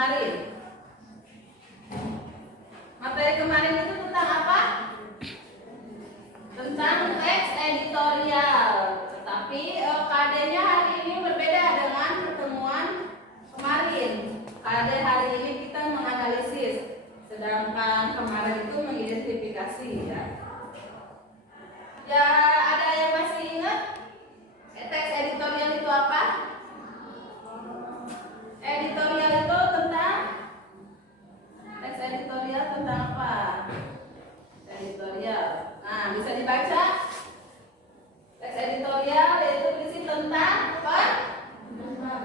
kemarin. Materi kemarin itu tentang apa? Tentang teks editorial. Tetapi KD-nya hari ini berbeda dengan pertemuan kemarin. KD hari ini kita menganalisis, sedangkan kemarin itu mengidentifikasi ya. Ya, ada yang masih ingat teks editorial itu apa? Editorial itu tentang teks editorial tentang apa? Editorial. Nah, bisa dibaca. Teks editorial yaitu berisi tentang pendapat.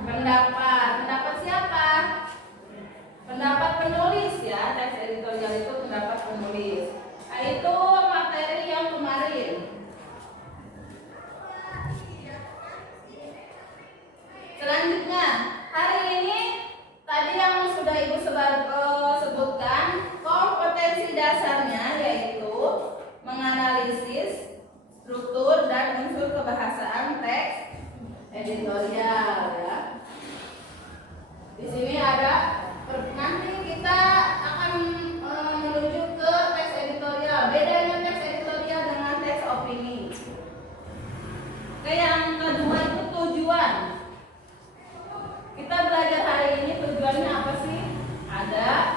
Pendapat siapa? Pendapat penulis ya. Teks editorial itu pendapat penulis. Nah, itu materi yang kemarin. Selanjutnya, hari ini tadi yang sudah Ibu sebutkan, kompetensi dasarnya yaitu menganalisis struktur dan unsur kebahasaan teks editorial ya. Di sini ada nanti kita akan menuju ke teks editorial. Bedanya teks editorial dengan teks opini. Oke, yang kedua itu tujuan. Kita belajar hari ini tujuannya apa sih? Ada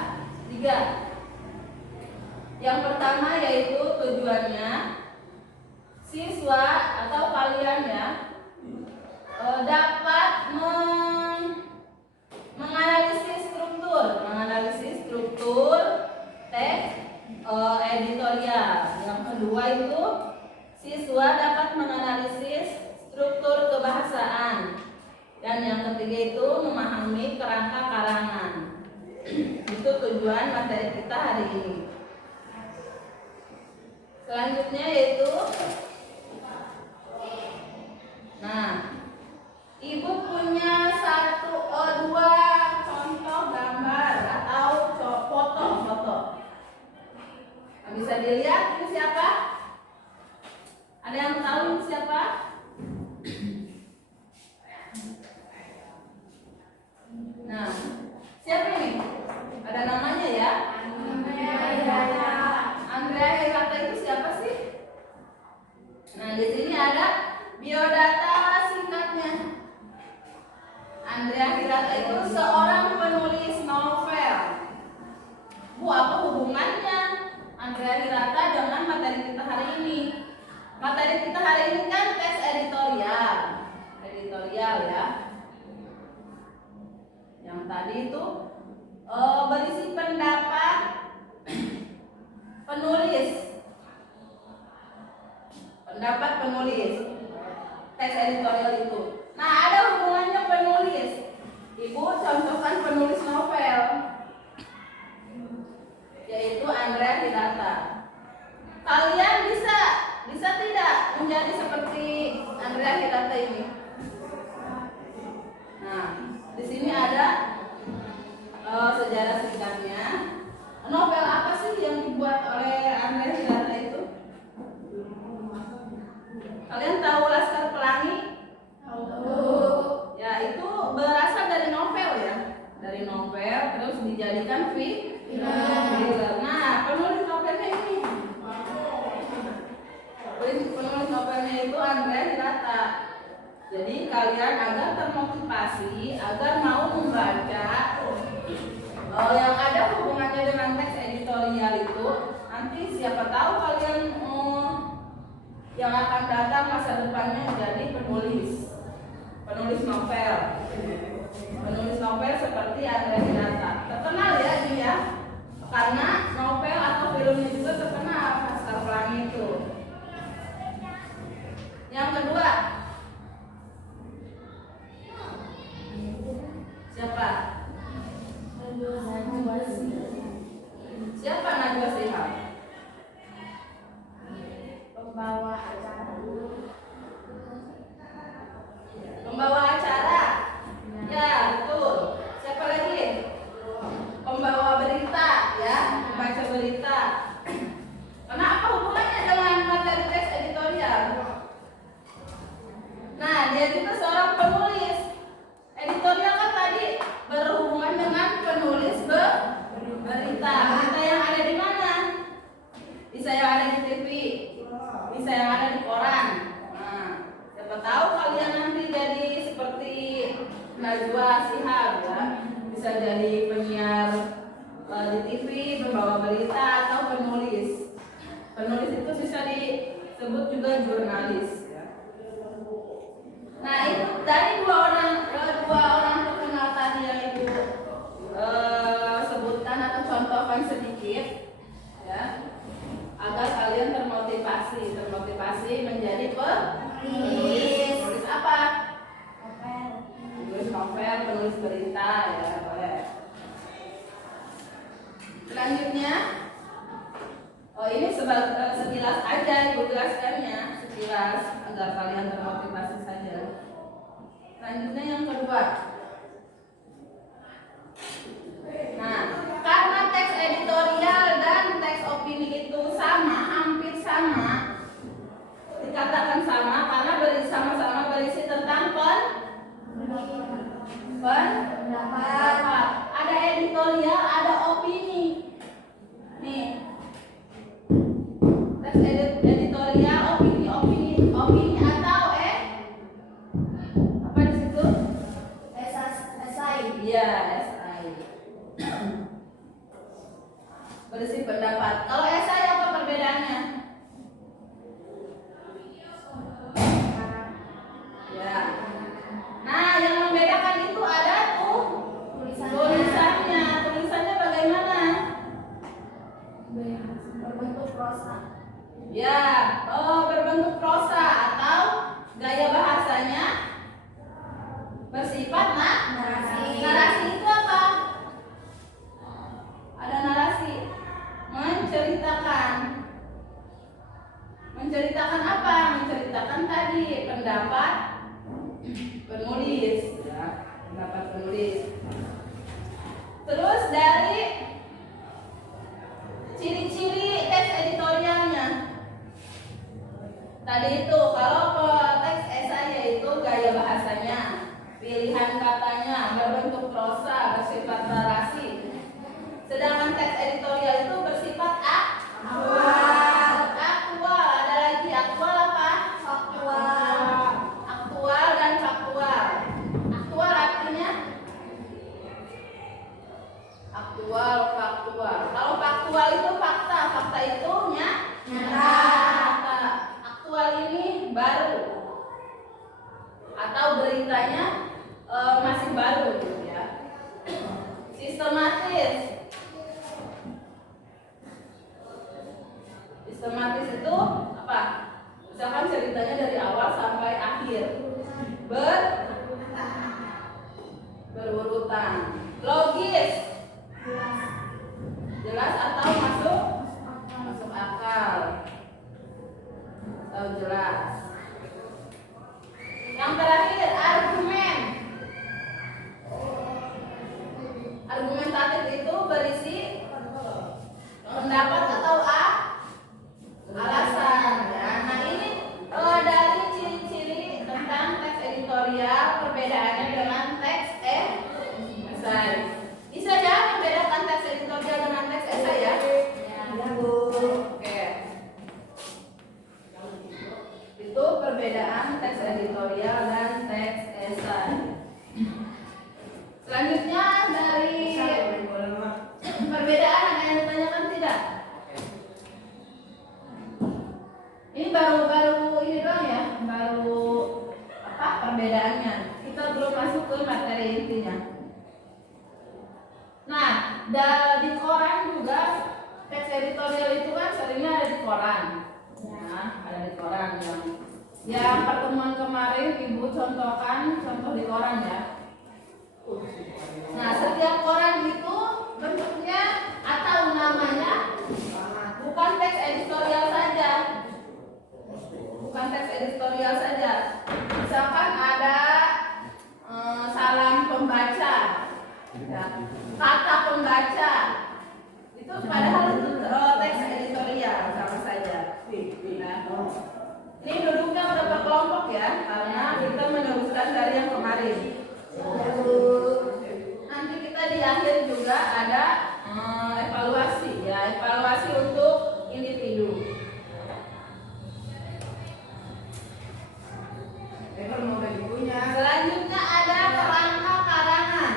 3. Yang pertama yaitu tujuannya siswa atau kalian ya dapat menganalisis struktur teks editorial. Yang kedua itu siswa dapat menganalisis struktur kebahasaan. Dan yang ketiga itu memahami kerangka karangan. Itu tujuan materi kita hari ini. Selanjutnya yaitu, nah, Ibu punya 2 contoh gambar atau foto. Nah, bisa dilihat ini siapa? Ada yang tahu ini siapa? Nah, siapa ini? Ada namanya ya? Andrea Hirata itu siapa sih? Nah, di sini ada biodata singkatnya. Andrea Hirata itu seorang penulis novel. Bu, apa hubungannya Andrea Hirata dengan materi kita hari ini? Materi kita hari ini kan teks editorial. Editorial ya. Yang tadi itu berisi pendapat penulis. Pendapat penulis. Teks editorial itu. Nah, ada hubungannya penulis. Ibu contohkan penulis novel, yaitu Andrea Hirata. Kalian bisa tidak menjadi seperti Andrea Hirata ini? Nah, di sini ada sejarah singkatnya. Novel apa sih yang dibuat oleh Andrea Hirata itu? Kalian tahu Laskar Pelangi? Tahu. Ya, itu berasal dari novel ya. Dari novel terus dijadikan film. Nah, penulis novelnya ini. Penulis novelnya itu Andrea Hirata. Jadi kalian agar termotivasi, agar mau membaca yang ada hubungannya dengan teks editorial itu, nanti siapa tahu kalian yang akan datang masa depannya jadi penulis novel. Penulis novel seperti Andrea Hirata. Terkenal ya ini ya, karena novel atau filmnya juga terkenal, Laskar Pelangi itu. Yang kedua, siapa? Siapa Najwa Shihab? Pembawa acara. Pembawa acara. Ya, betul. Siapa lagi? jadi penyiar di TV, pembawa berita, atau penulis. Penulis itu bisa disebut juga jurnalis. Nah, itu dari dua orang terkenal tadi yang ibu sebutkan atau contohkan sedikit, ya, agar kalian termotivasi menjadi penulis. Penulis apa? Penulis novel, penulis berita, ya boleh. Selanjutnya, ini sekilas aja ibu jelaskannya, sekilas agar kalian termotivasi saja. Selanjutnya yang kedua. Nah, karena teks editorial dan teks opini itu hampir sama, dikatakan sama karena sama-sama berisi tentang pendapat. Ada editorial, ada opini. Nih, teks editorial, opini atau apa di situ? Esai. Iya, esai. Berisi pendapat. Kalau esai apa perbedaannya? Ya. Nah, yang membedakan itu ada tuh tulisannya. Tulisannya bagaimana? Berbentuk prosa. Ya, berbentuk prosa atau gaya bahasanya bersifat narasi. Narasi itu apa? Ada narasi. Menceritakan apa? Menceritakan tadi pendapat penulis, ya, pendapat penulis. Terus dari ciri-ciri teks editorialnya tadi itu, kalau teks esai yaitu gaya bahasanya, pilihan katanya, berbentuk prosa, bersifat narasi. Sedangkan teks editorial itu bersifat aktual. Ada lagi aktual apa? Aktual dan faktual. Aktual artinya aktual, faktual. Kalau faktual itu fakta itu nyata. Aktual ini baru atau beritanya masih baru, gitu ya. Sistematis itu apa? Misalkan ceritanya dari awal sampai akhir berurutan. Logis, jelas atau masuk akal atau jelas. Yang terakhir, argumentatif itu berisi pendapat atau alasan, ya. Nah, ini dari ciri-ciri tentang teks editorial, perbedaannya dengan teks esai. Bisa ya membedakan teks editorial dengan teks esai, ya? Ya, Bu. Oke. Itu perbedaan teks editorial dan teks esai. Selanjutnya dari perbedaan, ada yang ditanyakan tidak? Ini baru ini doang ya, baru apa perbedaannya. Kita belum masuk ke materi intinya. Nah, di koran juga teks editorial itu kan seringnya ada di koran. Ya, ada di koran yang pertemuan kemarin ibu contoh di koran, ya. Nah, setiap koran itu bentuknya atau namanya bukan teks editorial saja. Misalkan ada salam pembaca, ya, kata pembaca, itu padahal itu teks editorial sama saja. Nah, ini duduknya udah berkelompok, ya, karena kita meneruskan dari yang kemarin. Nanti kita di akhir juga ada evaluasi, ya, evaluasi untuk individu. Selanjutnya ada kerangka karangan.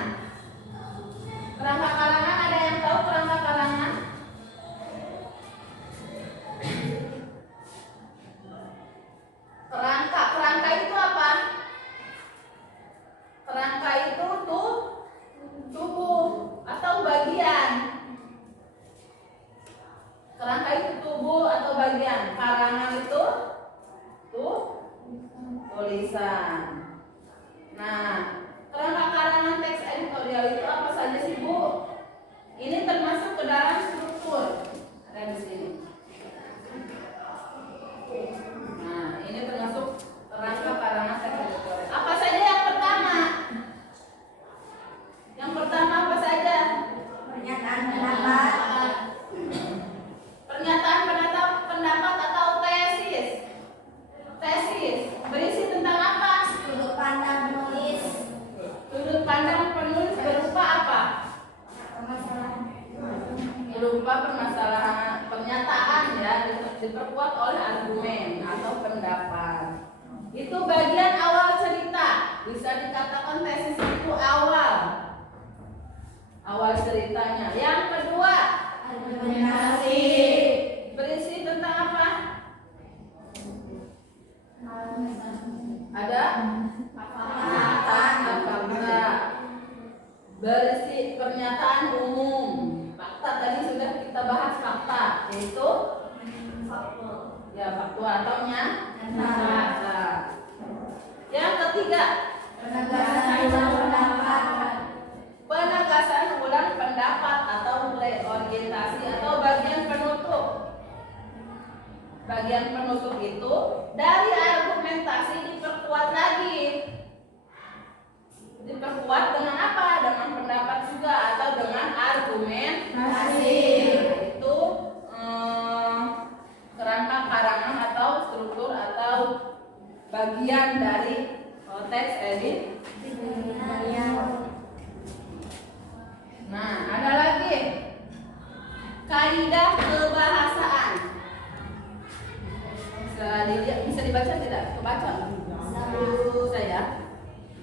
berupa permasalahan pernyataan ya, diperkuat oleh argumen atau pendapat. Itu bagian awal cerita. Bisa dikatakan tesis itu awal ceritanya. Yang kedua, argumentasi. Berisi tentang apa? Ada fakta. Berisi pernyataan umum. Fakta tadi sudah kita bahas fakta, yaitu faktual atau nyata. Yang ketiga, penegasan ulang pendapat atau orientasi atau bagian penutup. Bagian penutup itu dari argumentasi diperkuat lagi. Diperkuat dengan apa? Dengan pendapat juga atau dengan argumentasi. Itu kerangka karangan atau struktur atau bagian dari teks edit. Nah, ada lagi kaidah kebahasaan. Bisa dibaca tidak? Kebaca? Saya.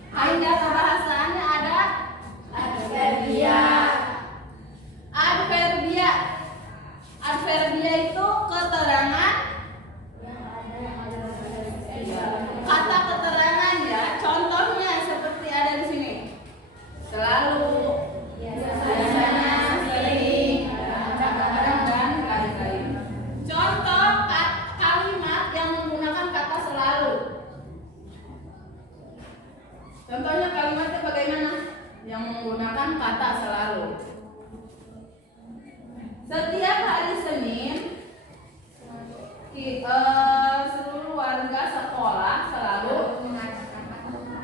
Kaidah kebahasaannya ada adverbia itu keterangan kata keterangan ya. Contohnya seperti ada di sini. Selalu, biasanya, sering, kadang-kadang dan lain-lain. Contoh kalimat yang menggunakan kata selalu. Contohnya kalimatnya bagaimana? Yang menggunakan kata selalu. Setiap hari Senin, seluruh warga sekolah selalu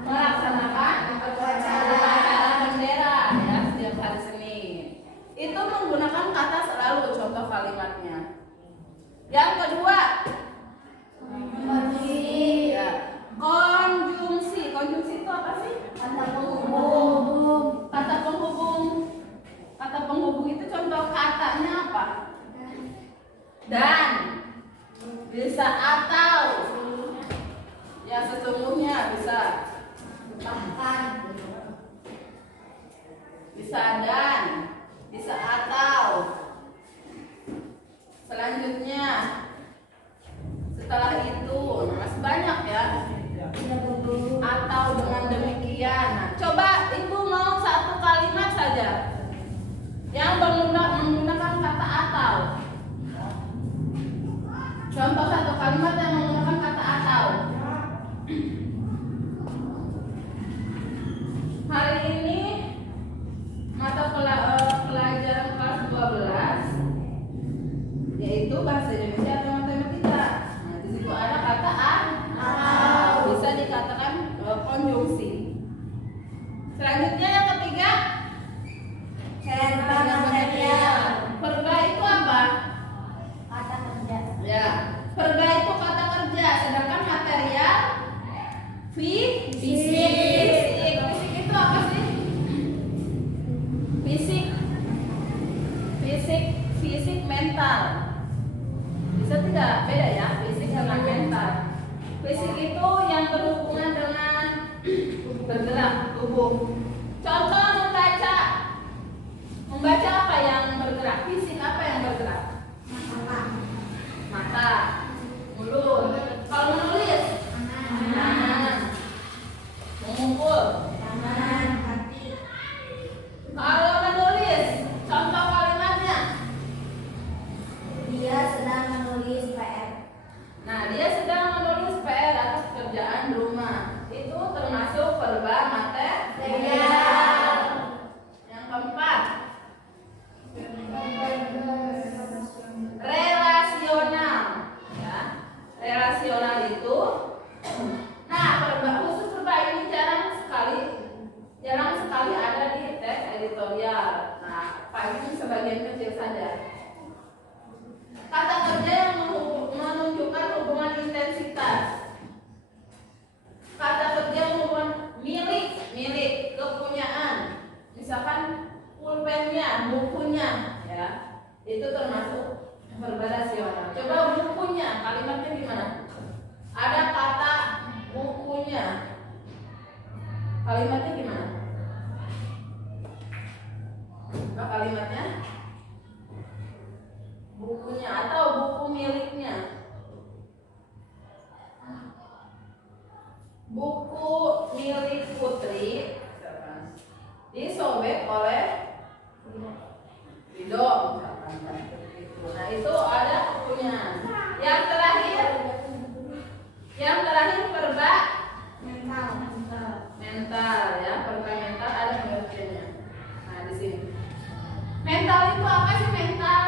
melaksanakan upacara bendera ya setiap hari Senin. Itu menggunakan kata selalu, contoh kalimatnya. Yang kedua, ya, konjungsi. Konjungsi itu apa sih? Kata penghubung. Kata penghubung itu contoh katanya apa? Dan, bisa atau, ya sesungguhnya bisa, bahkan, bisa dan, bisa atau. Selanjutnya, setelah itu, masih banyak ya. Atau dengan demikian. Nah, coba ibu mau satu kalimat saja yang menggunakan kata atau. Contoh satu kalimat yang menggunakan kata atau. Hari ini mata pelajaran kelas 12 yaitu bahasa Indonesia atau matematika. Nah, di situ ada kata atau. Bisa dikatakan konjungsi. Selanjutnya yang ketiga, material. Verba itu apa? Kata kerja. Ya, verba itu kata kerja, sedangkan material fisik. Fisik itu apa sih? Fisik mental. Bisa tidak? Beda ya, fisik sama mental. Fisik itu yang berhubungan dengan bergerak tubuh. Contoh membaca. Membaca apa yang bergerak? Fisik apa yang bergerak? Mata, mulut. Kalau menulis, tangan. Memukul, Tangan, hati. kalau menulis, contoh kalimatnya. Dia sedang menulis PR. Nah, dia sedang menulis PR atau pekerjaan rumah. Itu termasuk verba material. Yang keempat, relasional. Ya, relasional itu, nah, khusus verba ini jarang sekali ada di teks editorial. Nah, paling sebagian kecil saja. Kata kerja yang menunjukkan hubungan intensitas. Kata kerja hubungan milik, kepunyaan. Misalkan pulpennya, bukunya, ya. Itu termasuk verba rasional. Coba bukunya, kalimatnya gimana? Ada kata bukunya. Kalimatnya gimana? Coba kalimatnya bukunya atau buku miliknya. Buku milik Putri disobek oleh Ridho. Nah itu ada bukunya. Yang terakhir verba mental ya, verba mental ada pengertiannya. Nah di sini mental itu apa sih mental?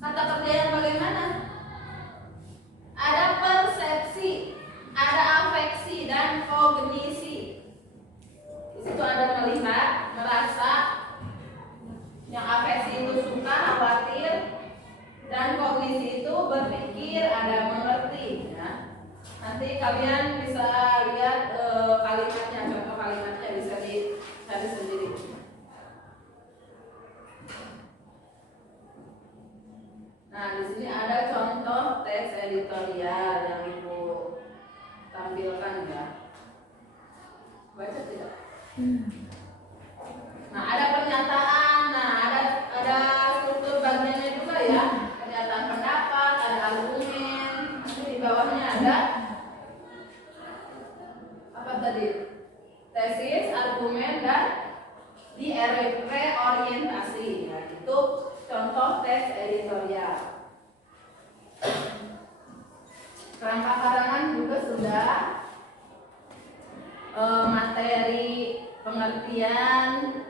Kata kerja yang bagaimana? Ada persepsi, ada afeksi dan kognisi. Di situ ada melihat, merasa. Yang afeksi itu suka, khawatir, dan kognisi itu berpikir, ada mengerti. Ya. Nanti kalian bisa lihat kalimatnya, contoh kalimatnya bisa dicari sendiri. Nah, di sini ada contoh teks editorial yang Ibu tampilkan ya. Baca tidak? Nah, ada pernyataan. Nah, ada struktur bagiannya juga ya. Pernyataan pendapat, ada argumen. Nanti di bawahnya ada apa tadi? Tesis, argumen dan reorientasi. Nah, itu contoh teks editorial. Kerangka karangan juga sudah, materi, pengertian,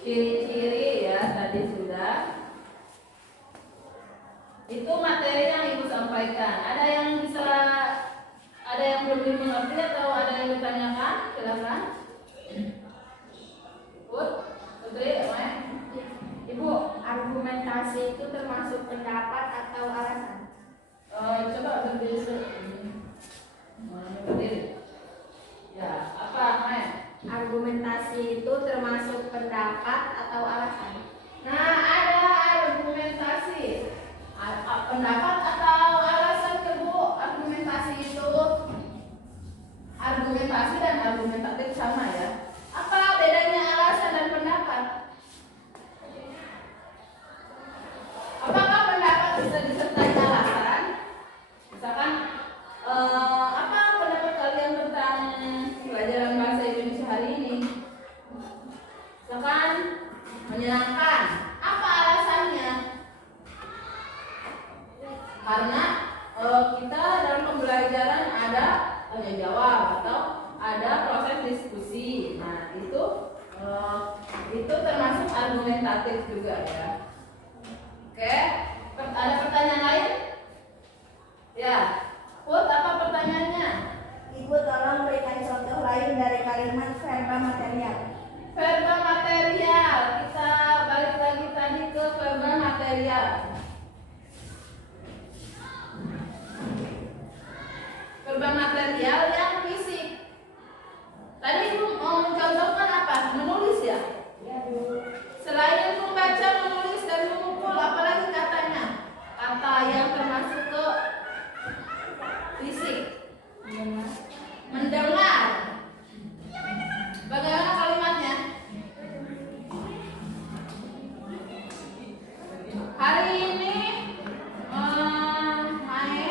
ciri-ciri ya tadi sudah. Itu materi yang Ibu sampaikan. Ada yang belum dimengerti atau ada yang ditanyakan? Silakan. Putri, Ibu, argumentasi itu termasuk pendapat atau alasan? Coba berdiri. Ya, apa, Mai? Argumentasi itu termasuk pendapat atau alasan? Nah, ada argumentasi. Pendapat atau alasan ke Bu? Argumentasi itu argumentasi dan argumentatif sama ya. Apa bedanya alasan dan pendapat? Apakah pendapat bisa disertai alasan? Misalkan apa pendapat kalian tentang pelajaran bahasa Indonesia hari ini? Misalkan menyenangkan. Apa alasannya? Karena kita dalam pembelajaran ada tanya jawab atau ada proses diskusi. Nah itu termasuk argumentatif juga ya. Oke, ada pertanyaan lain? Ya, Put, apa pertanyaannya? Ibu tolong berikan contoh lain dari kalimat verba material. Verba material, kita balik lagi tadi ke verba material. Verba material yang fisik. Tadi Ibu mau mencontohkan apa? Menulis ya? Ya, Bu. Selain membaca, menulis, dan memukul, apalagi katanya? Kata yang termasuk ke fisik. Mendengar. Bagaimana kalimatnya? Hari ini Mae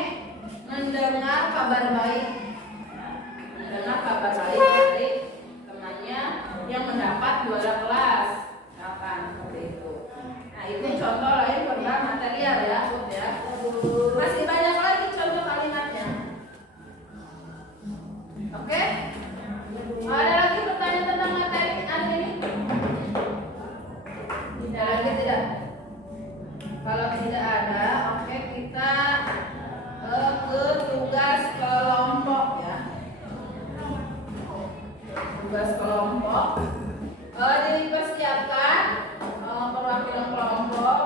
mendengar kabar baik. Mendengar kabar baik dari temannya yang mendapat juara kelas. Misalkan seperti itu. Nah, itu contoh lain verba material ya, Bud ya. Masih banyak lagi contoh kalimatnya. Oke? Ada lagi pertanyaan tentang materi hari ini? Tidak lagi, tidak. Kalau tidak ada, oke, kita ke tugas kelompok ya. Tugas kelompok dipersiapkan perwakilan kelompok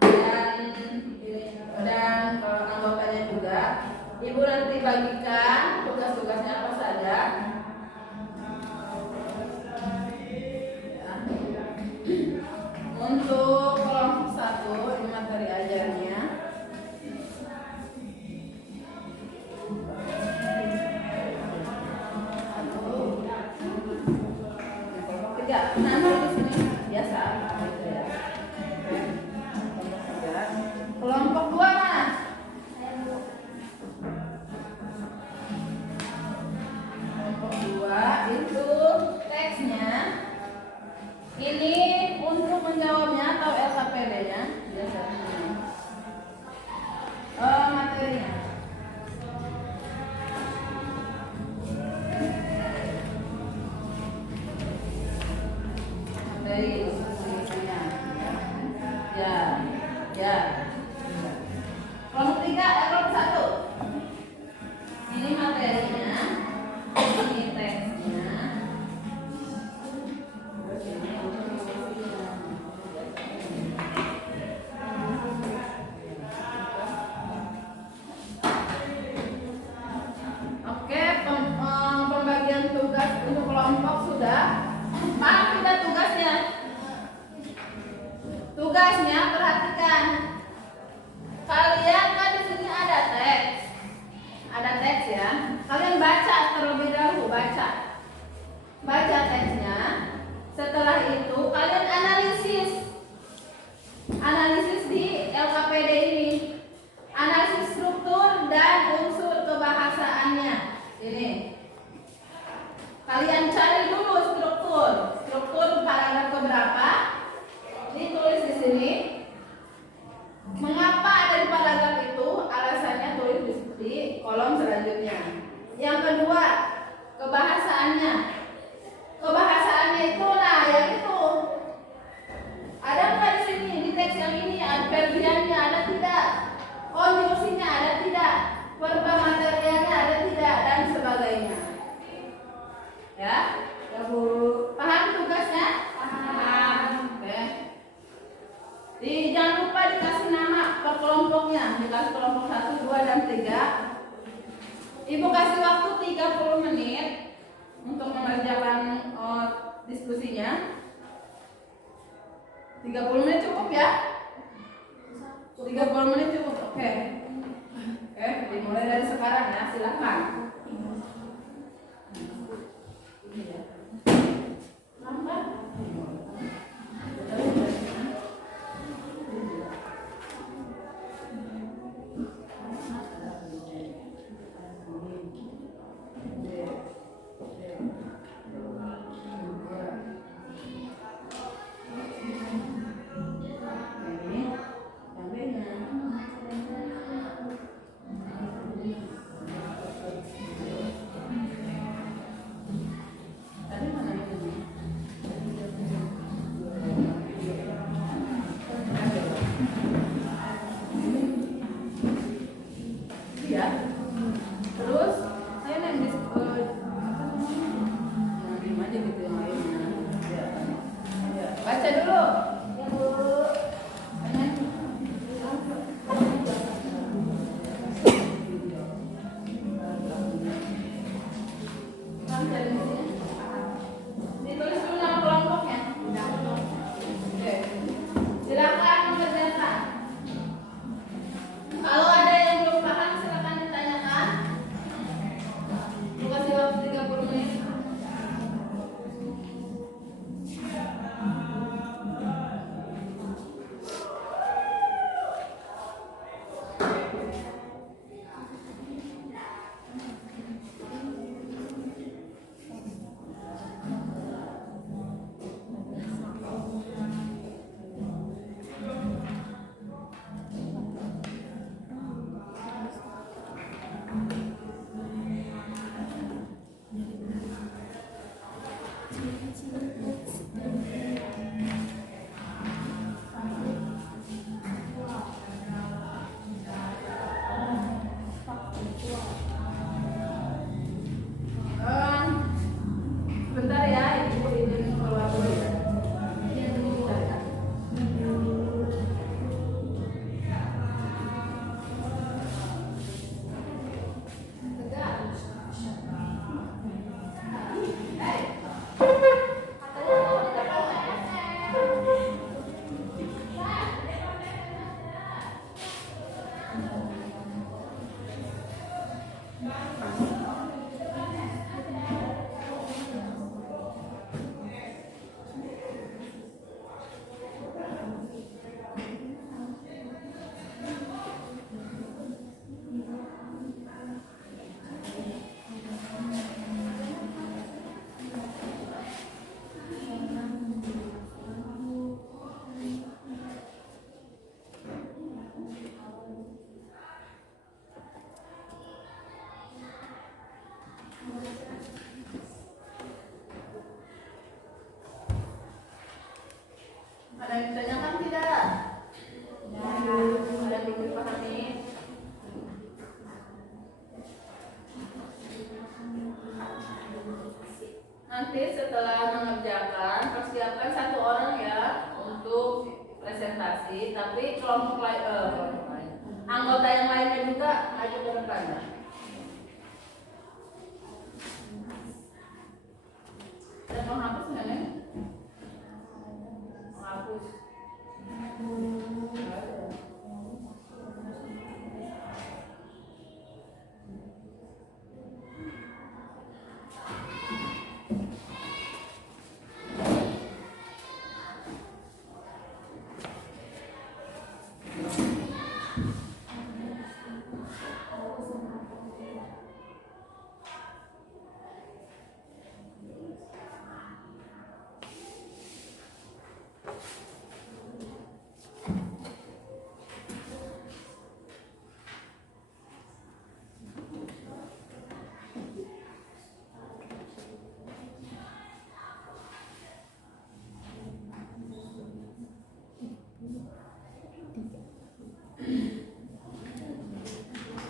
dan ini Untuk kelompok 1 ini materi ajarnya. Kelompok 3. Nah, di sini biasa gitu ya. Kelompok 3. Kelompok 2 mana? Kelompok 2 itu teksnya. Ini untuk menjawabnya atau LKPD-nya biasanya. Materinya. Materi misalnya. Ya. Kelompok 3, kelompok 1. Ini materinya. Ini teksnya. Pembagian tugas untuk kelompok sudah. Mana kita tugasnya? Tugasnya perhatikan. Kalian kan di sini ada teks. Ada teks ya. Kalian baca terlebih dahulu, baca. Baca teksnya. Setelah itu kalian analisis. Analisis di LKPD ini. Analisis struktur dan unsur kebahasaannya. Ini. Kalian cari dulu struktur paragraf keberapa. Ditulis di sini. Mengapa ada di paragraf itu? Alasannya tulis di kolom selanjutnya. Yang kedua, kebahasaannya. Kebahasaannya itu yang itu. Ada nggak di sini di teks yang ini? Ada verbiannya, ada tidak? Konjungsinya ada tidak? Verba materialnya ada tidak? Dan sebagainya. Ya, Bu. Paham tugasnya? Paham. Oke. Jangan lupa dikasih nama per kelompoknya. Dikasih kelompok 1, 2, dan 3. Ibu kasih waktu 30 menit untuk mengerjakan diskusinya. 30 menit cukup ya? 30 menit cukup. Oke. Dimulai dari sekarang ya. Silakan. Ada yang ditanyakan tidak? Ya, ada yang ingin dipahami? Nanti setelah mengerjakan, persiapkan satu orang ya untuk presentasi, tapi kelompok lain, anggota yang lainnya juga maju ke depan ya. Dan menghapus nggak nih? Menghapus.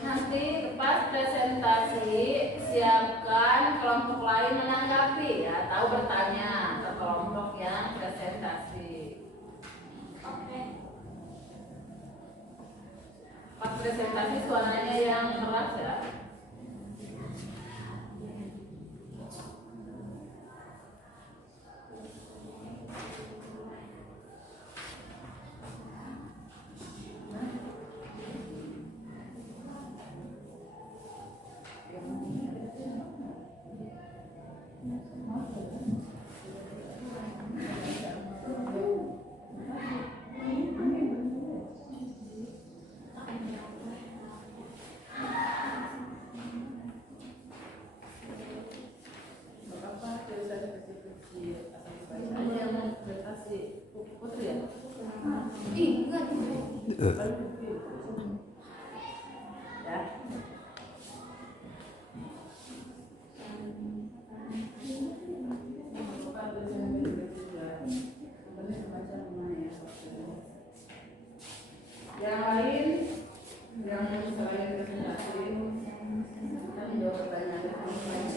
Nanti pas presentasi siapkan kelompok lain menanggapi ya, tahu bertanya ke kelompok yang presentasi. Oke. Pas presentasi suaranya yang keras ya. Yang lain, yang selain presentasi, kita menjawab pertanyaan lain.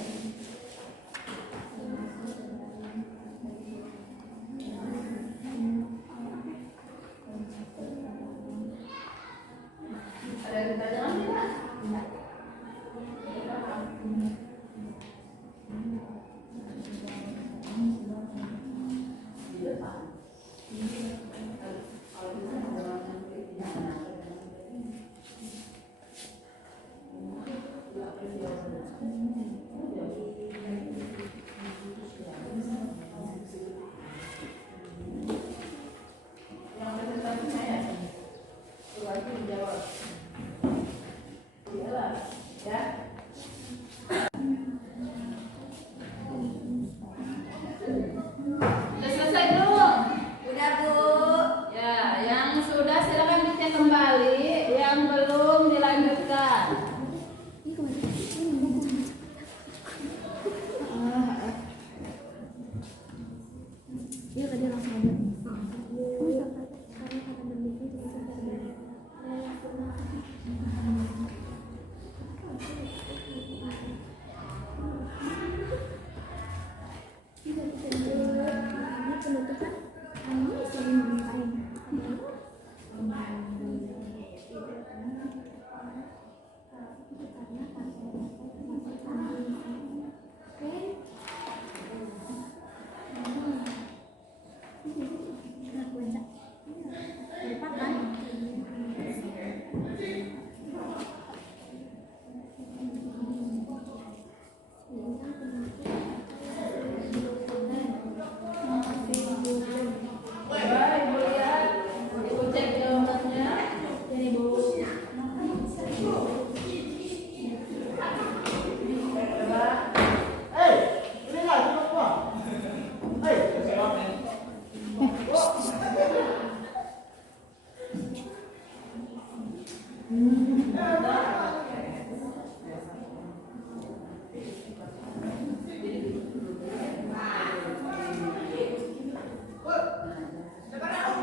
Ada yang ditanyakan tidak? Yang presentasinya ya, lagi dijawab. Iyalah, ya. Sudah selesai belum? Udah, Bu. Ya, yang sudah silakan dicek kembali, yang belum dilanjutkan. Iya tadi langsung ada. Baik, Ibu lihat. Ibu cek jawabannya. Coba.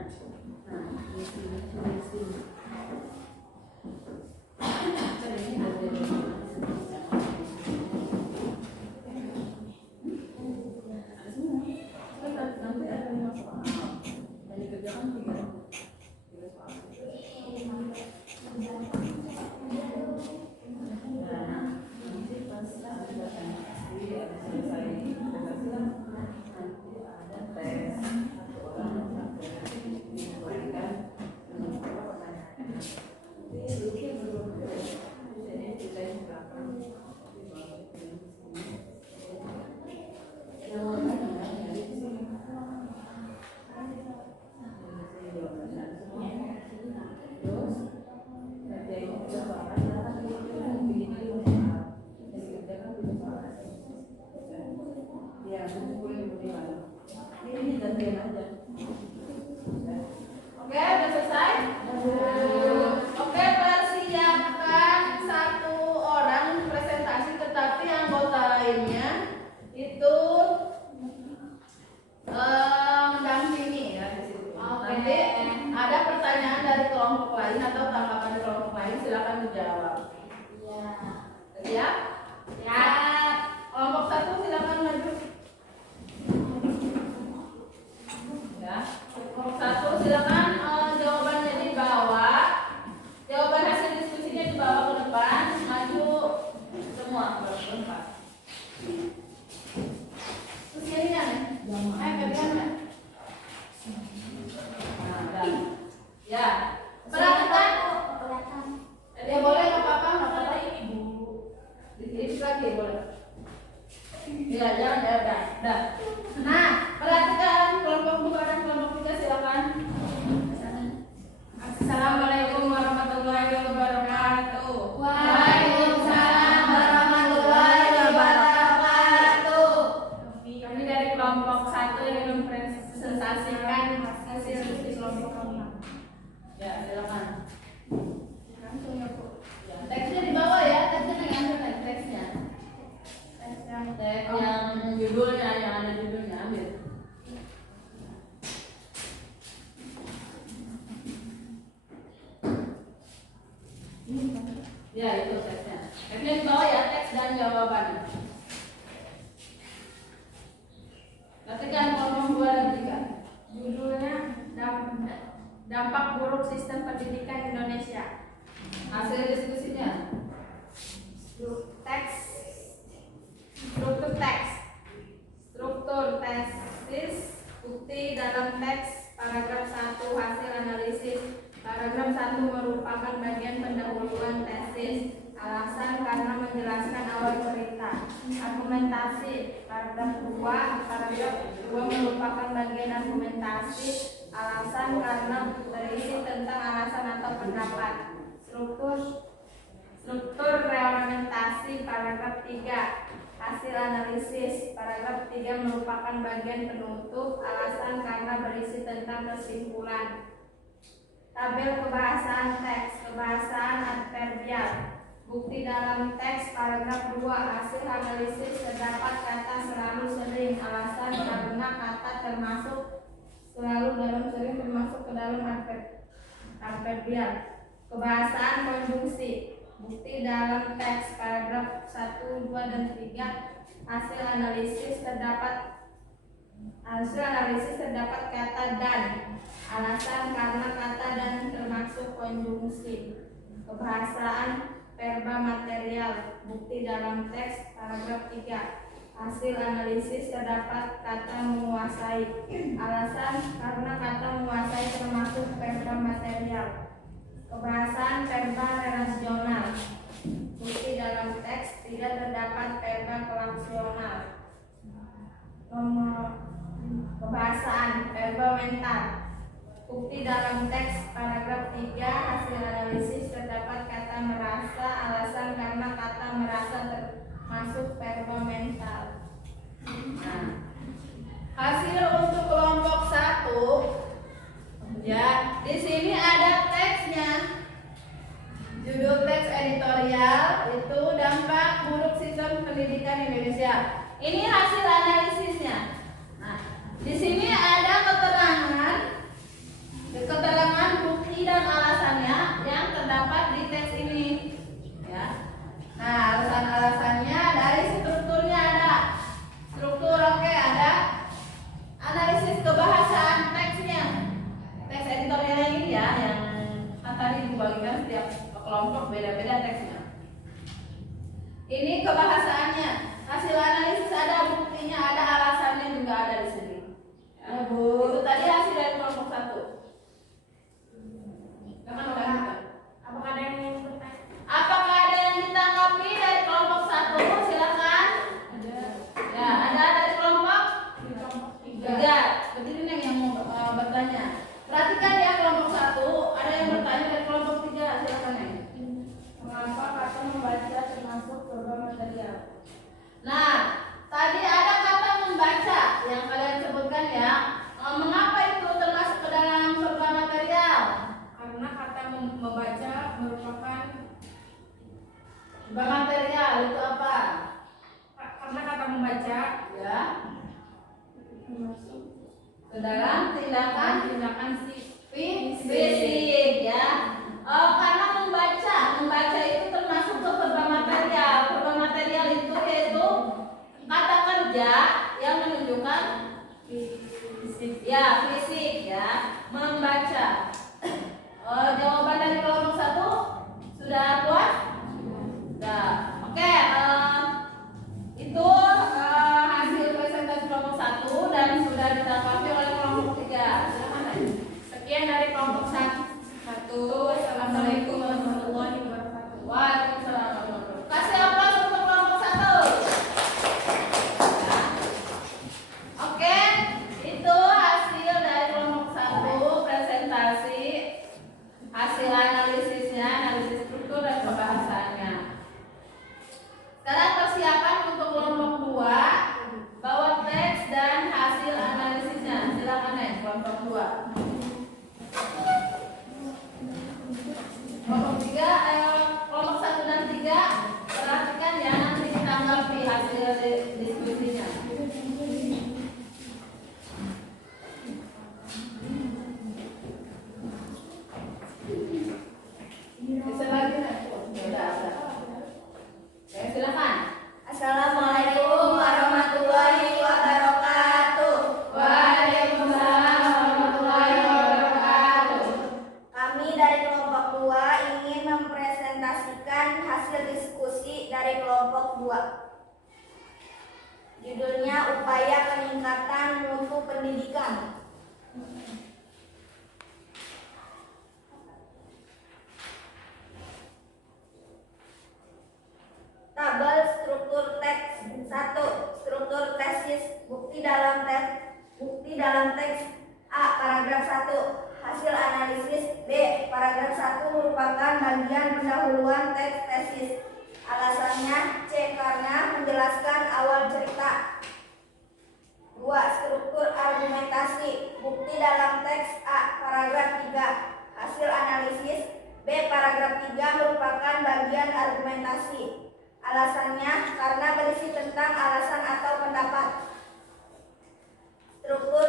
Nah, di sini. Ini ada semua. Nanti ada 5 soal. Yang dikerjakan 3 soal. Nah, nanti pas ada tanya pasti ada selesai penjelasan, nanti ada tes satu orang diberikan beberapa pertanyaan. Jadi kita yang belakang Oke, udah selesai? Oke, persiapkan 1 orang presentasi, tetapi anggota lainnya itu mendampingi ya di situ. Nanti ada pertanyaan dari kelompok lain atau tanggapan kelompok lain, silakan dijawab. Siap? Ya. Kelompok 1 silakan maju. Ya. Kelompok 1 silakan jawabannya dibawa. Jawaban hasil diskusinya dibawa ke depan, maju semua ke depan. Terus ini ya, kalian ya. Nah, dan ya. Perhatikan. Ya boleh nggak apa-apa, nggak apa-apa. Ini lagi boleh. Ya, jangan, dah. Nah, perhatikan kelompok 2 dan kelompok 3 silakan. Assalamualaikum warahmatullahi wabarakatuh. Waalaikumsalam warahmatullahi wabarakatuh. Kami dari kelompok 1 yang mempresentasikan hasil diskusi kelompok kami. Ya, silakan. Langsung ya, Bu. Ya, teksnya di bawah ya, teksnya diambil teksnya. Teks yang judulnya, yang ada judulnya ambil. Ya, itu teksnya. Teksnya di bawah ya, teks dan jawabannya. Perhatikan kelompok 2 dan 3. Judulnya Dampak Buruk Sistem Pendidikan Indonesia. Hasil diskusinya. Struktur tesis, bukti dalam teks, paragraf 1 hasil analisis. Paragraf 1 merupakan bagian pendahuluan tesis. Alasan karena menjelaskan awal cerita. Argumentasi, paragraf 2 merupakan bagian argumentasi. Alasan karena berisi tentang alasan atau pendapat. Struktur reorientasi, paragraf 3 hasil analisis. Paragraf 3 merupakan bagian penutup. Alasan karena berisi tentang kesimpulan. Tabel kebahasaan teks, kebahasaan adverbial. Bukti dalam teks, paragraf 2 hasil analisis terdapat kata selalu sering. Alasan karena kata termasuk selalu dalam sering termasuk ke dalam adverbial. Kebahasaan konjungsi. Bukti dalam teks, paragraf 1, 2, dan 3 hasil analisis terdapat kata dan. Alasan karena kata dan termasuk konjungsi. Kebahasaan verba material. Bukti dalam teks, paragraf 3 hasil analisis terdapat kata menguasai. Alasan karena kata menguasai termasuk verba material. Kebahasaan verba relasional. Bukti dalam teks tidak terdapat verba kelaksional. Kebahasaan verba mental. Bukti dalam teks, paragraf 3 hasil analisis terdapat kata merasa. Alasan karena kata merasa termasuk verba mental. Nah, hasil untuk kelompok 1 ya, di sini ada teksnya. Judul teks editorial itu dampak buruk sistem pendidikan Indonesia. Ini hasil analisisnya. Nah, di sini ada keterangan kebahasaannya. Hasil analisis ada buktinya, ada alasannya juga ada di sini. Ya, Bu. Itu tadi hasil dari kelompok 1. Apakah ada yang ingin bertanya? Apakah ada yang ditanggapi dari kelompok 1? Silakan. Ada. Ya, ada dari kelompok Di kelompok 3. 3. Berdiri Neng yang mau bertanya. Perhatikan ya kelompok 1, ada yang bertanya dari kelompok 3. Silakan Neng. Mengapa kata membaca termasuk program material? Nah, tadi ada kata membaca yang kalian sebutkan ya. Mengapa itu termasuk ke dalam program material? Karena kata membaca merupakan Program material itu apa? karena kata membaca Ya, termasuk ke dalam tindakan tindakan fisik ya. Karena membaca itu termasuk ke program material. Program material itu yaitu kata kerja yang menunjukkan fisik. ya fisik ya, membaca. Jawaban dari kelompok 1 sudah puas? Sudah. Oke, itu hasil presentasi kelompok 1 dan sudah ditanggapi oleh kelompok 3. Silakan Neng. Sekian dari kelompok 1. Assalamualaikum warahmatullahi wabarakatuh. Waalaikumsalam warahmatullahi wabarakatuh. Kasih aplaus untuk kelompok 1. Ya. Oke, itu hasil dari kelompok 1 presentasi hasil analisisnya, analisis struktur dan pembahasannya. Sekarang persiapan untuk kelompok 2, bawa teks dan hasil analisisnya. Silakan Neng, kelompok 2. Kelompok 3, kelompok 1 dan 3, perhatikan ya, nanti ditanggapi hasil diskusinya. Bisa lagi Neng? Sudah. Ya, silakan. Assalamualaikum warahmatullahi wabarakatuh. Waalaikumsalam warahmatullahi wabarakatuh. Kami dari kelompok 2 ingin mempresentasikan hasil diskusi dari kelompok 2. Judulnya Upaya Peningkatan Mutu Pendidikan. Tabel struktur teks 1. Struktur tesis. Bukti dalam teks A. Paragraf 1. Hasil analisis. B. Paragraf 1 merupakan bagian pendahuluan teks tesis. Alasannya. C. Karena menjelaskan awal cerita. 2. Struktur argumentasi. Bukti dalam teks A. Paragraf 3. Hasil analisis. B. Paragraf 3 merupakan bagian argumentasi. Alasannya karena berisi tentang alasan atau pendapat. Struktur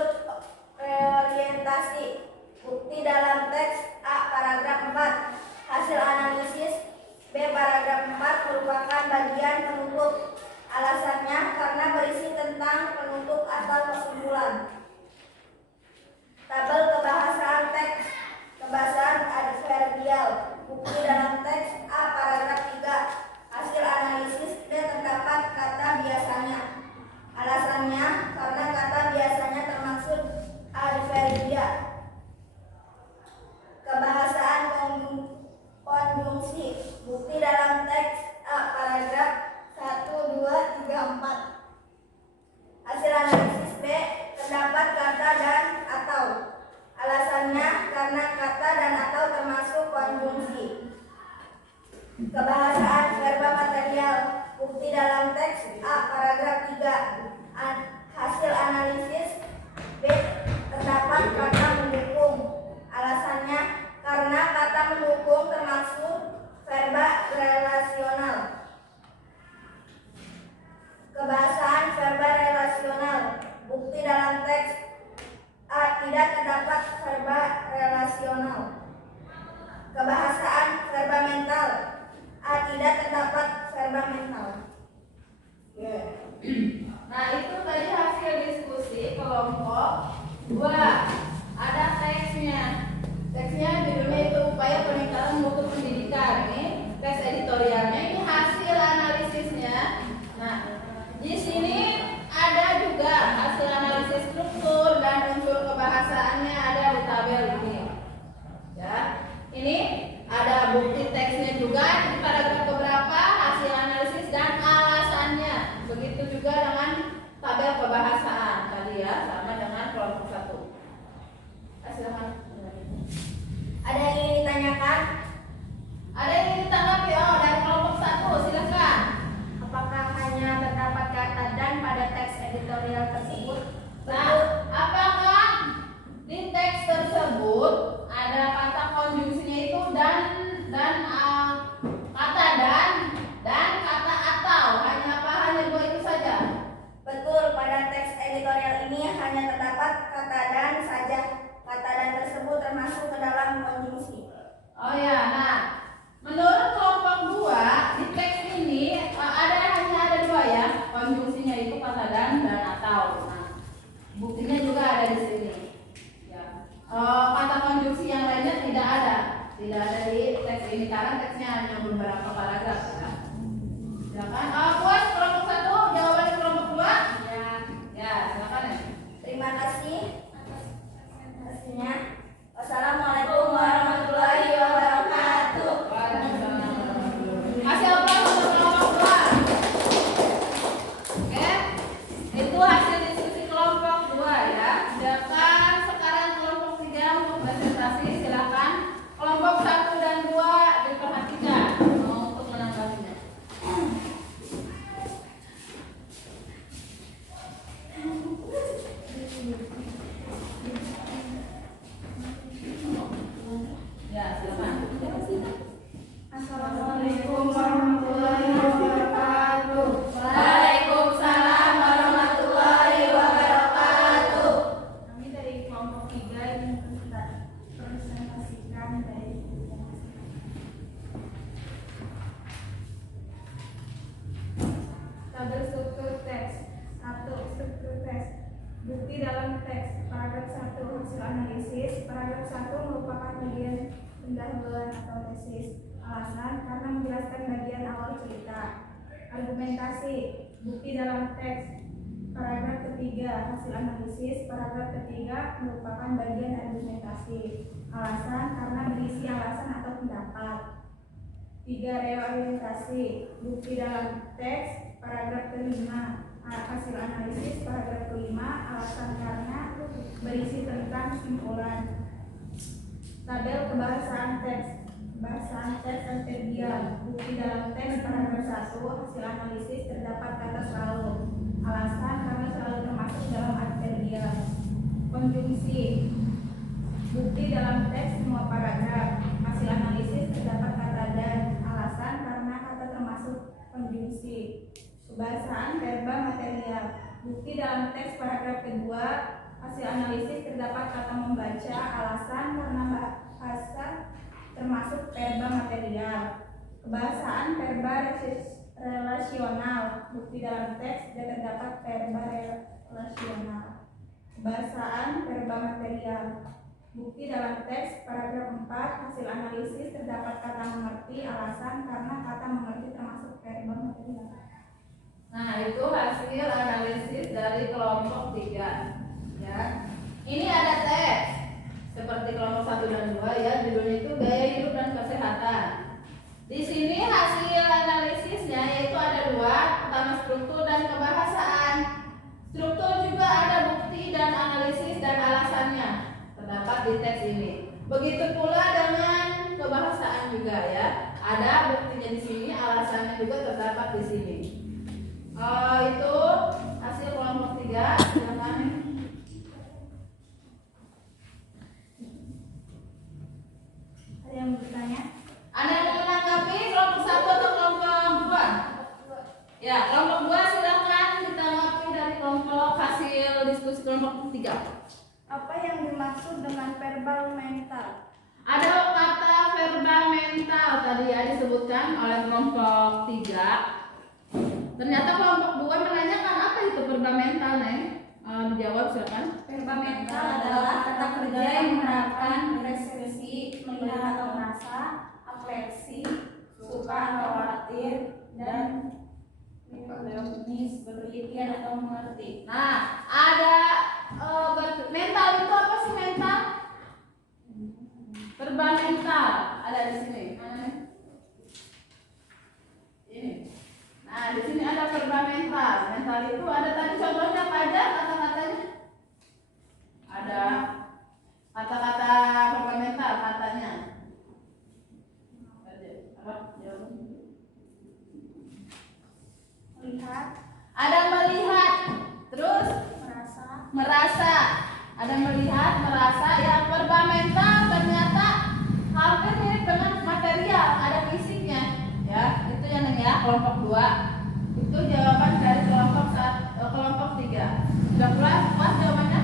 reorientasi. Bukti dalam teks A. Paragraf 4. Hasil analisis. B. Paragraf 4 merupakan bagian penutup. Alasannya karena berisi tentang penutup atau kesimpulan. Tabel kebahasaan teks. Kebahasaan adverbial. Bukti dalam teks A. Paragraf 3. Hasil analisis. B. Terdapat kata biasanya. Alasannya karena kata biasanya termaksud adverbia. Kebahasaan konjungsi. Bukti dalam teks A. Paragraf 1, 2, 3, 4. Hasil analisis. B. Terdapat kata dan atau. Alasannya karena kata dan atau termasuk konjungsi. Kebahasaan verba material. Bukti dalam teks A. Paragraf 3. Hasil analisis. B. Terdapat kata mendukung. Alasannya karena kata mendukung termasuk verba relasional. Kebahasaan verba relasional. Bukti dalam teks A. Tidak terdapat verba relasional. Kebahasaan verba mental. A. Tidak terdapat verba mental. Nah, itu tadi hasil diskusi kelompok 2. Ada teksnya. Teksnya judulnya itu Upaya Peningkatan Mutu Pendidikan. Ini teks editorialnya, ini hasil analisisnya hanya terdapat kata dan saja. Kata dan tersebut termasuk ke dalam konjungsi. Oh ya, nah menurut kelompok 2 di teks ini hanya ada 2 ya, konjungsinya itu kata dan atau. Nah, buktinya juga ada di sini. Ya. Kata konjungsi yang lainnya tidak ada di teks ini karena teksnya hanya beberapa paragraf. Ya kan? Puas kelompok 1 jawaban kelompok 2? Ya. Ya, silakan ya. Terima kasih atas presentasinya. Wassalamualaikum warahmatullahi wabarakatuh. Hasil aplaus untuk kelompok 2. Oke, itu hasil diskusi kelompok 2 ya. Silakan sekarang kelompok 3 untuk presentasi. Silakan kelompok 1 dan 2 diperhatikan untuk menanggapinya. Ya, silakan. Assalamualaikum warahmatullahi wabarakatuh. Waalaikumsalam warahmatullahi wabarakatuh. Kami dari kelompok 3 ingin presentasikan dari tabel struktur teks. 1. Struktur teks. Bukti dalam teks. Paragraf 1 hasil analisis. Paragraf 1 merupakan bagian pendahuluan atau tesis. Alasan karena menjelaskan bagian awal cerita. Argumentasi. Bukti dalam teks. Paragraf ketiga hasil analisis. Paragraf ketiga merupakan bagian argumentasi. Alasan karena berisi alasan atau pendapat. 3. Reorientasi. Bukti dalam teks. Paragraf kelima hasil analisis. Paragraf kelima alasan karena berisi tentang kesimpulan. Tabel kebahasaan teks. Kebahasaan teks adverbial. Bukti dalam teks. Paragraf 1 hasil analisis terdapat kata selalu. Alasan karena selalu termasuk dalam adverbial. Konjungsi. Bukti dalam teks semua paragraf. Hasil analisis terdapat kata dan. Alasan karena kata termasuk konjungsi. Kebahasaan verba material. Bukti dalam teks paragraf kedua hasil analisis terdapat kata membaca. Alasan karena bahasa termasuk verba material. Kebahasaan verba relasional. Bukti dalam teks tidak terdapat verba relasional. Kebahasaan verba material. Bukti dalam teks paragraf 4 hasil analisis terdapat kata mengerti. Alasan karena kata mengerti termasuk verba material. Nah, itu hasil analisis dari kelompok 3 ya. Ini ada teks seperti kelompok 1 dan 2 ya, judulnya itu gaya hidup dan kesehatan. Di sini hasil analisisnya yaitu ada 2, pertama struktur dan kebahasaan. Struktur juga ada bukti dan analisis dan alasannya terdapat di teks ini. Begitu pula dengan kebahasaan juga ya. Ada buktinya di sini, alasannya juga terdapat di sini. Itu hasil kelompok 3. Silakan. Ada yang bertanya? Ada yang mau menanggapi kelompok 1 atau kelompok 2? Ya, kelompok 2 silakan ditanggapi dari kelompok hasil diskusi kelompok 3. Apa yang dimaksud dengan verbal mental? Ada kata verbal mental tadi ya disebutkan oleh kelompok 3. Ternyata kelompok 2 menanyakan apa itu verbal mental, Neng? Dijawab silakan. Verba mental adalah kata kerja yang menerapkan resepsi, melihat atau merasa, afleksi, suka atau khawatir, dan mionis, berpikir atau mengerti. Nah, ada mental itu apa sih mental? Verbal mental ada di sini. Mana nih? Ini. Nah, di sini ada verbal mental. Mental itu ada tadi contohnya apa aja kata-katanya? Ada kata-kata verbal mental katanya. Apa? Melihat, Ada melihat, terus merasa. Ada melihat, merasa. Ya, verbal mental ternyata hampir mirip dengan material, ada fisiknya. Ya, itu yang ya kelompok 2. Itu jawaban dari kelompok 3. Sudah puas jawabannya?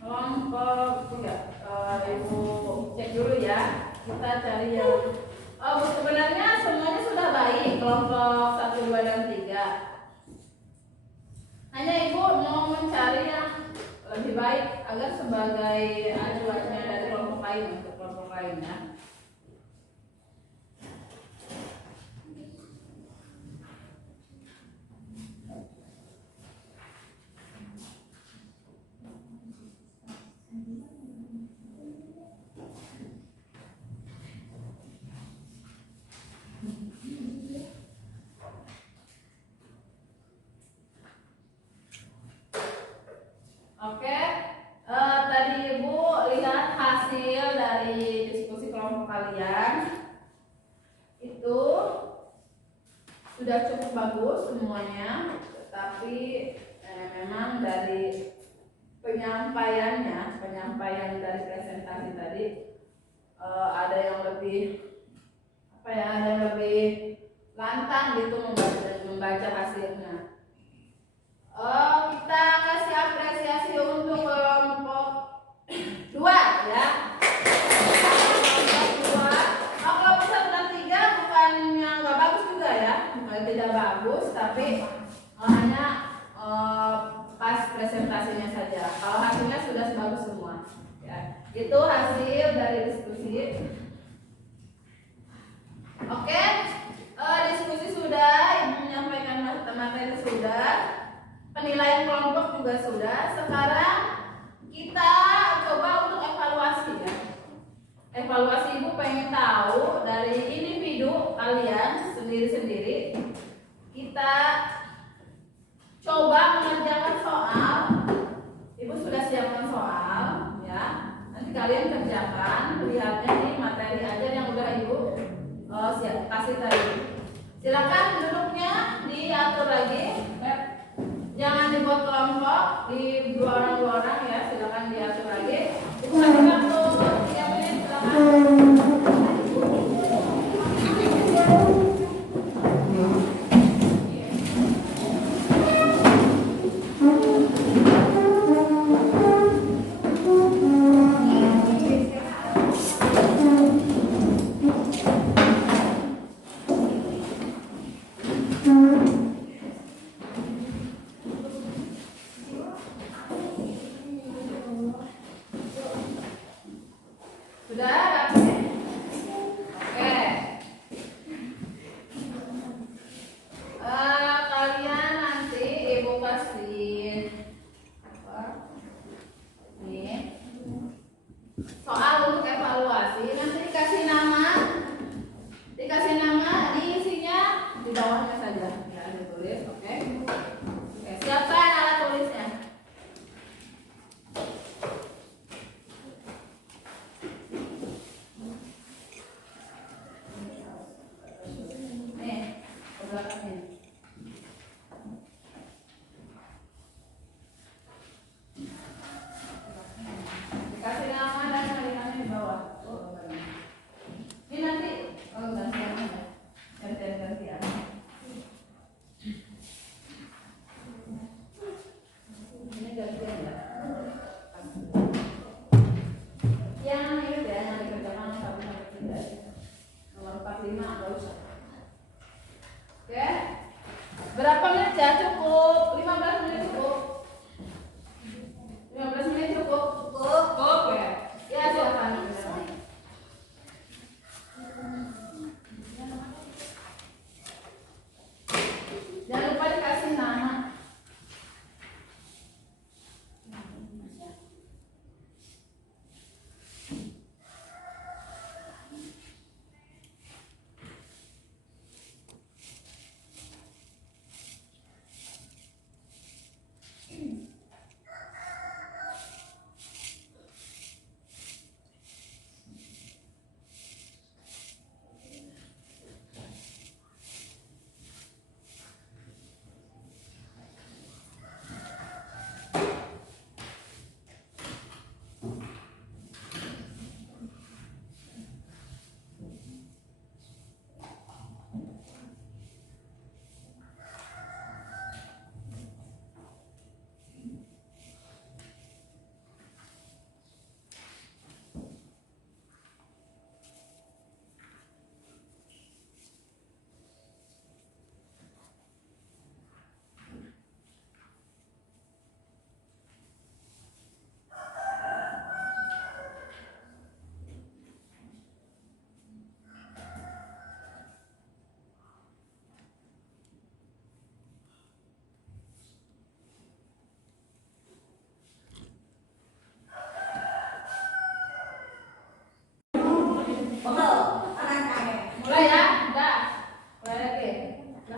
Kelompok 3, Ibu cek dulu ya. Kita cari yang sebenarnya semuanya sudah baik, kelompok 1, 2, dan 3. Hanya Ibu mau mencari yang lebih baik agar sebagai acuannya dari kelompok lain untuk kelompok lainnya. Oke, tadi Ibu lihat hasil dari diskusi kelompok kalian. Itu sudah cukup bagus semuanya, tetapi memang dari penyampaian dari presentasi tadi ada yang lebih ada yang lebih lantang gitu membaca hasilnya. Kita kasih apresiasi untuk kelompok 2 ya. Kelompok 1 dan 3 bukan yang nggak bagus juga ya, bukan tidak bagus, tapi hanya pas presentasinya saja. Kalau hasilnya sudah bagus semua. Ya, itu hasil dari diskusi. Oke, diskusi sudah, Ibu menyampaikan materi sudah. Penilaian kelompok juga sudah. Sekarang kita coba untuk evaluasi ya. Evaluasi Ibu pengen tahu dari individu kalian sendiri-sendiri. Kita coba mengerjakan soal. Ibu sudah siapkan soal ya. Nanti kalian kerjakan. Lihatnya nih materi aja yang udah Ibu kasih tadi. Silakan duduknya diatur lagi. Jangan dibuat kelompok di 2 orang ya, silakan diatur lagi. Ibu kasih waktu 3 menit, silakan. Sudah rapi? Oke. Kalian nanti Ibu kasih nih soal untuk evaluasi. Nanti dikasih nama, diisinya di bawahnya saja ya, ditulis. Oke. Siapkan alat tulisnya. Dikasih nama dan kalimatnya di bawah. Ini nanti gantian aja. Gantian. Ini gantian ya. Yang ini ya, yang dikerjakan 1 sampai 3. Nomor 45 enggak usah. Oke. Berapa menit ya? Cukup 15 menit cukup. 15 menit cukup. Cukup ya. Ya, silakan. Jangan lupa dikasih nama.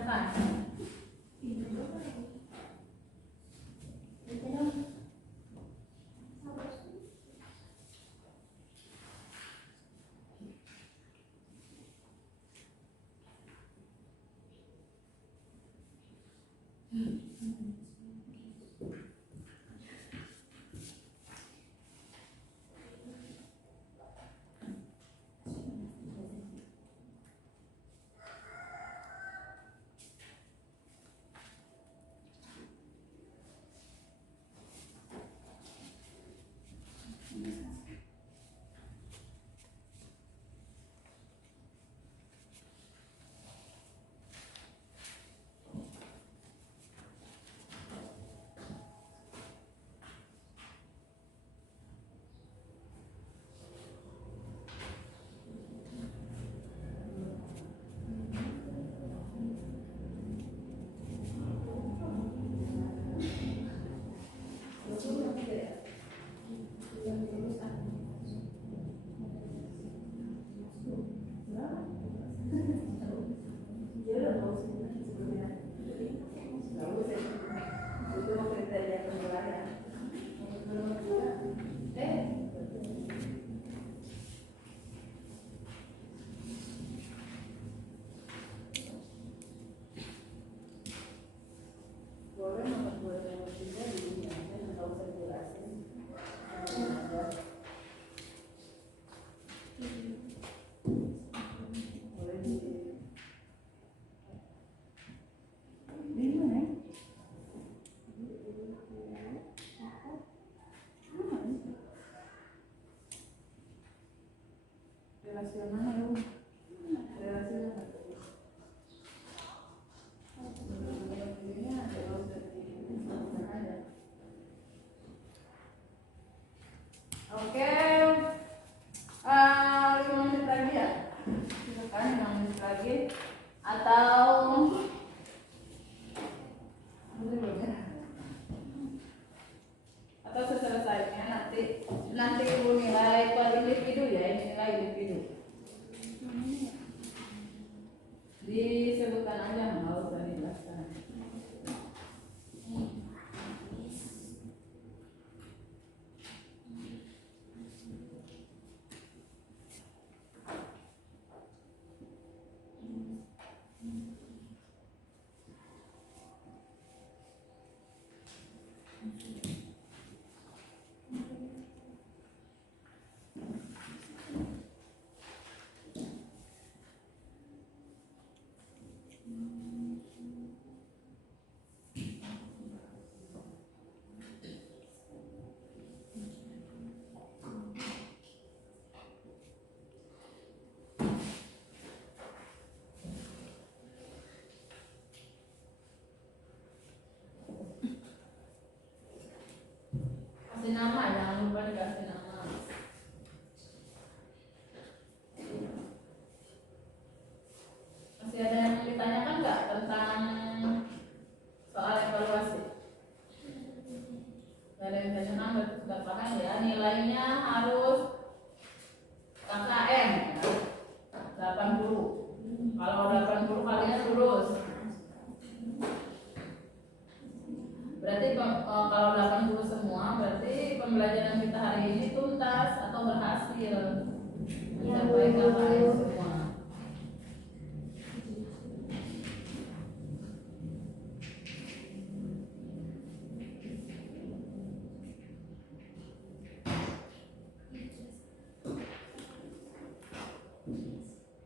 Silakan. Boleh nomor 2 dan nomor 3 di sini aja, nggak usah dijelasin. Boleh di mana? Relasi yang mana ya? Relasi yang mana? Oke, 5 menit lagi ya, silakan 5 menit lagi, atau seselesainya nanti ibu nilai per individu ya, ini nilai individu. Disebutkan aja, nggak usah dijelaskan. Kasih nama, jangan lupa dikasih nama. Masih ada yang ditanyakan nggak tentang soal evaluasi? Gak ada yang ditanyakan, berarti sudah paham ya. Nilainya harus KKM 80. Kalau 80 kalian lulus. Berarti kalau 80 semua, berarti pembelajaran kita hari ini tuntas atau berhasil mencapai KKM semua.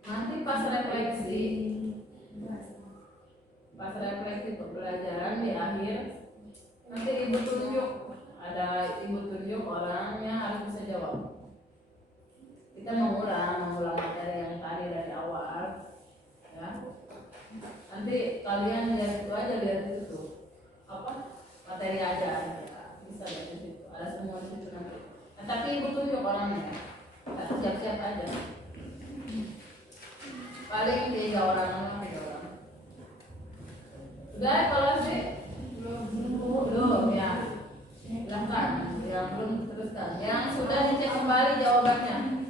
Nanti pas refleksi pembelajaran di akhir, nanti ibu tunjuk, ada ibu tunjuk orangnya harus bisa jawab. Kita mengulang materi yang tadi dari awal, ya. Nanti kalian lihat itu aja, lihat itu tuh apa materi aja, ya. Bisa lihat di situ, ada semua di situ nanti. Nah, tapi ibu tunjuk orangnya, siap-siap aja. Paling 3 orang. Sudah evaluasi? Belum ya. Silahkan, yang belum teruskan. Yang sudah dicek kembali jawabannya.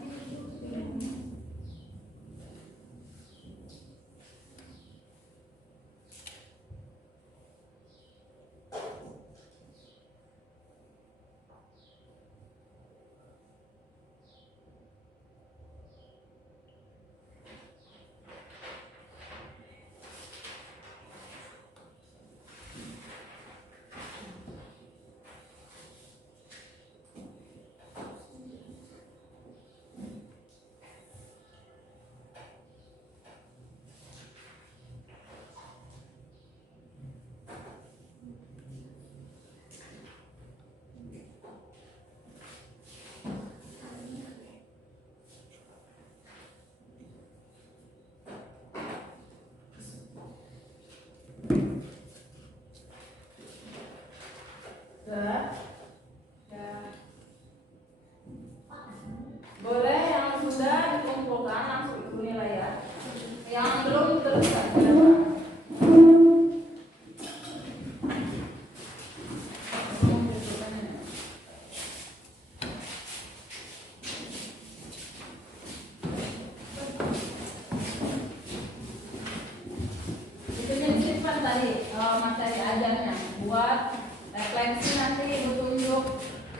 kan tadi materi ajarnya buat refleksi, nanti ibu tunjuk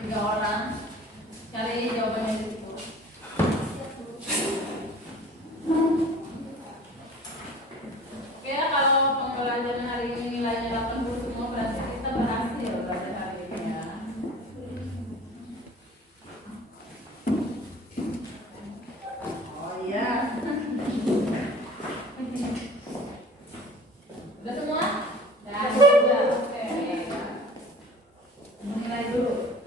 3 orang cari jawabannya di situ. Oke, kalau pembelajaran hari ini nilainya 80 semua, berarti kita berhasil belajar hari ini ya. Oh iya. Udah semua? Udah. Oke. Mulai dulu.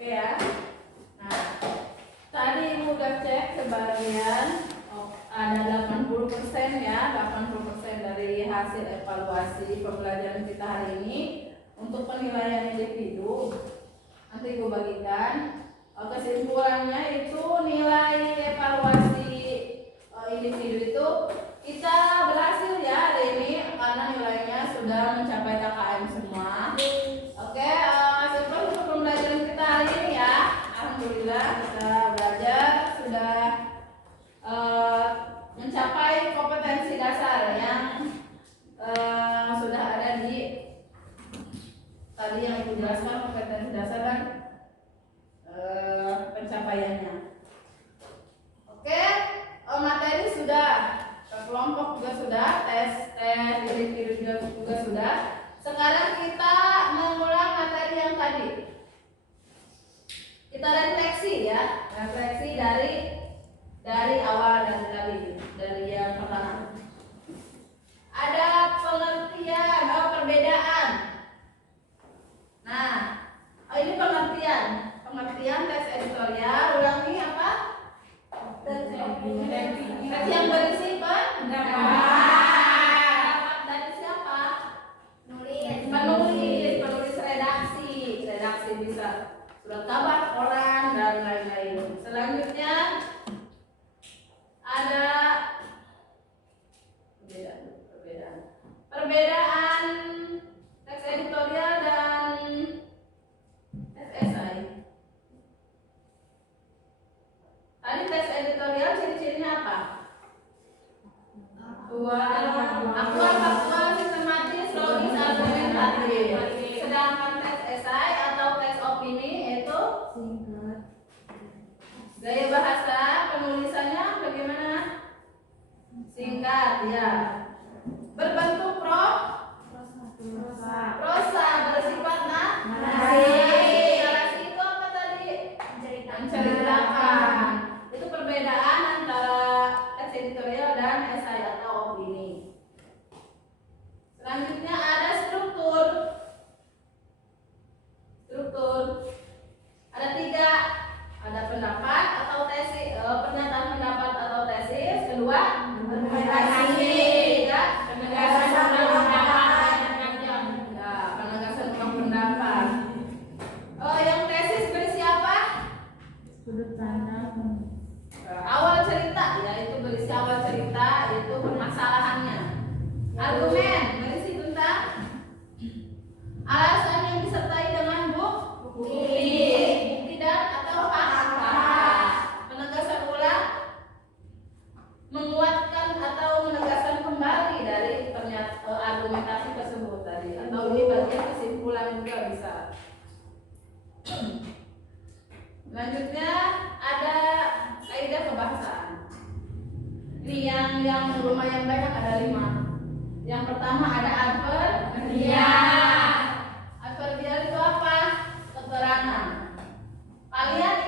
Oke ya. Nah, tadi ibu udah cek sebagian, ada 80% ya, 80% dari hasil evaluasi pembelajaran kita hari ini. Untuk penilaian individu nanti ibu bagikan. Kesimpulannya itu nilai evaluasi individu itu kita berhasil ya hari ini karena nilainya sudah mencapai KKM semua. Oke, seperti untuk pembelajaran kita hari ini ya, alhamdulillah kita belajar sudah mencapai kompetensi dasar yang sudah ada di tadi yang ibu jelaskan, kompetensi dasar dan pencapaiannya. Oke, materi sudah, kelompok juga sudah, tes individu juga sudah. Sekarang kita mengulang materi yang tadi. Kita refleksi ya, refleksi dari awal dari yang pertama. Ada pengertian perbedaan. Nah, ini pengertian tes editorial. Ulangi apa? Tes yang berisi pendapat dari siapa? Penulis redaksi bisa surat kabar, koran dan lain-lain. Selanjutnya ada perbedaan teks editorial dan tes esai. Tadi tes editorial ciri-cirinya apa? Aktual, faktual, sistematis, logis, argumentatif. Sedangkan tes esai atau tes opini itu singkat. Gaya bahasa penulisannya bagaimana? Singkat ya. Berbentuk prosa bersifat narasi. Narasi itu apa tadi? Menceritakan. Itu perbedaan antara tes editorial dan esai atau opini. Selanjutnya ada struktur. Ada 3. Ada pendapat atau tesis, pernyataan pendapat atau tesis. Kedua, argumentasi. Ya, penegasan pendapat. Ya, penegasan pendapat. Yang tesis berisi apa? Sudut pandang. Awal cerita, yaitu berisi awal cerita, itu permasalahannya. Argumen berisi tentang alasan yang disertai dengan bukti dan atau fakta. Penegasan ulang, menguatkan atau menegaskan kembali dari argumentasi tersebut tadi. Atau ini bagian kesimpulan juga bisa. Selanjutnya ada yang lumayan banyak, ada 5. Yang pertama ada adverbial. Adverbial itu apa? Keterangan. Kalian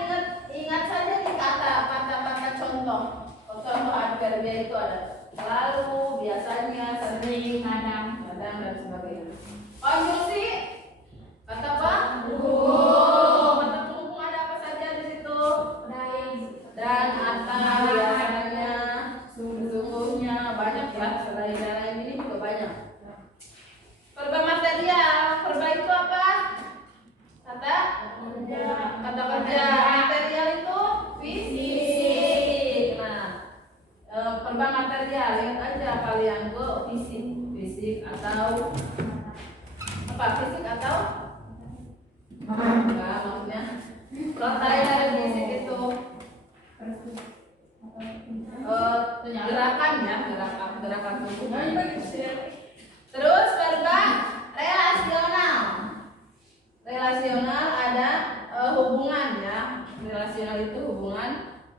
ingat saja nih kata-kata contoh. Contoh adverbial itu ada selalu, biasanya, sering, kadang dan sebagainya. Konjungsi kata apa? Kata penghubung ada apa saja di situ? Dan, atau, biasanya, sesungguhnya, banyak ya. Selain ini juga banyak. Verba material. Verba itu apa? Kata kerja. Material itu fisik. Nah, verba material, lihat aja kalian tuh fisik atau apa? Fisik atau enggak, maksudnya letaknya dari fisik itu gerakan ya, gerakan tubuh. Terus verba relasional. Relasional ada hubungan ya. Relasional itu hubungan